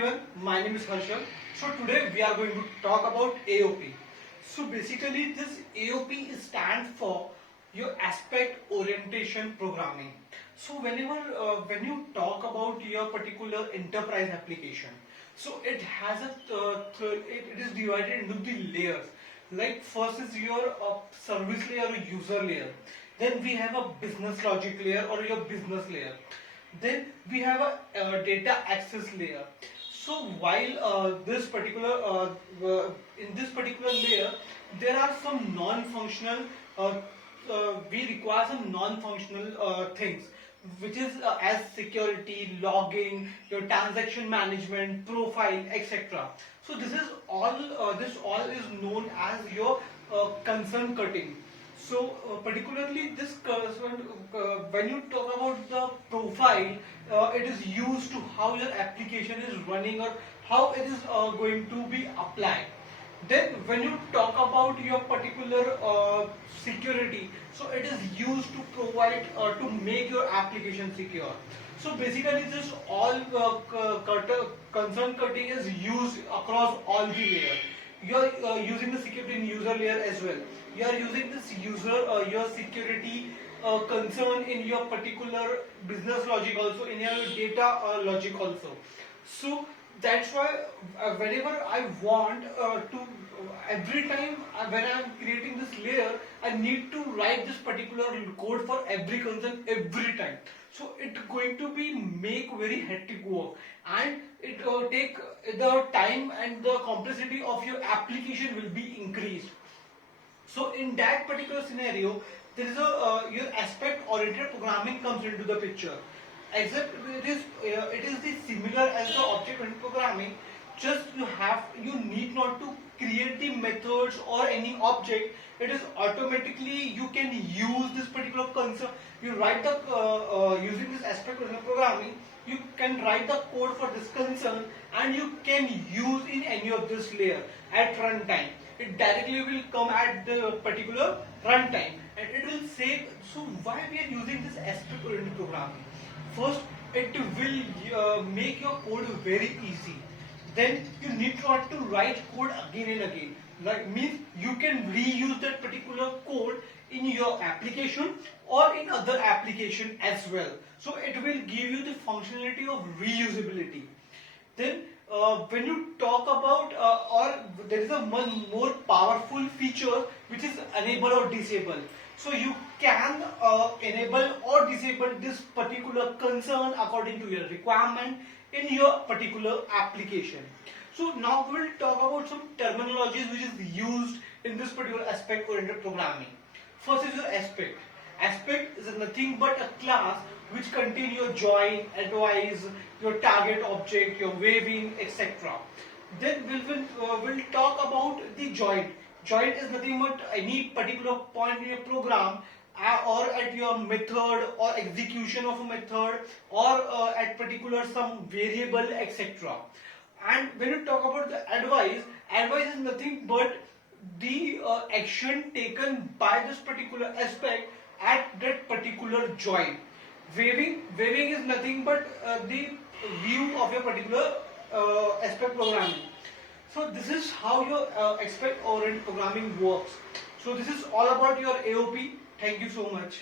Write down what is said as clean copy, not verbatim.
everyone, my name is Harshal. So today we are going to talk about AOP. So basically this AOP stands for your aspect orientation programming. So when you talk about your particular enterprise application, so it has it is divided into the layers. Like first is your service layer or user layer. Then we have a business logic layer or your business layer. Then we have a data access layer. So while in this particular layer, there are some non-functional. We require some non-functional things, which is as security, logging, your transaction management, profile, etc. So this is all. This all is known as your concern cutting. So particularly this when you talk about the profile, it is used to how your application is running or how it is going to be applied. Then when you talk about your particular security, so it is used to provide to make your application secure. So basically this all concern cutting is used across all the layers. You are using the security in user layer as well. You are using this your security concern in your particular business logic also, in your data logic also. So that's why whenever I want to every time when I am creating this layer, I need to write this particular code for every concern every time. So it's going to be make very hectic work, and it take the time and the complexity of your application will be increased. So in that particular scenario, there is a your aspect oriented programming comes into the picture. Except it is the similar as the object oriented programming. Just you need not to create the methods or any object. It is automatically you can use this particular concept. You write the using this aspect oriented programming. You can write the code for this concern and you can use in any of this layer at runtime. It directly will come at the particular runtime and it will say, so why we are using this aspect oriented programming? First, it will make your code very easy. Then you need not to write code again and again. Like means you can reuse that particular code in your application or in other application as well. So it will give you the functionality of reusability. Then when you talk about or there is a one more powerful feature which is enable or disable. So you can enable or disable this particular concern according to your requirement in your particular application. So now we will talk about some terminologies which is used in this particular aspect oriented programming. First is your aspect. Aspect is nothing but a class which contain your join, advise, your target object, your waving, etc. Then we'll talk about the joint. Joint is nothing but any particular point in your program or at your method or execution of a method or at particular some variable, etc. And when you talk about the advice, advice is nothing but the action taken by this particular aspect at that particular joint. Waving is nothing but the view of your particular aspect programming. So this is how your aspect oriented programming works. So this is all about your AOP. Thank you so much.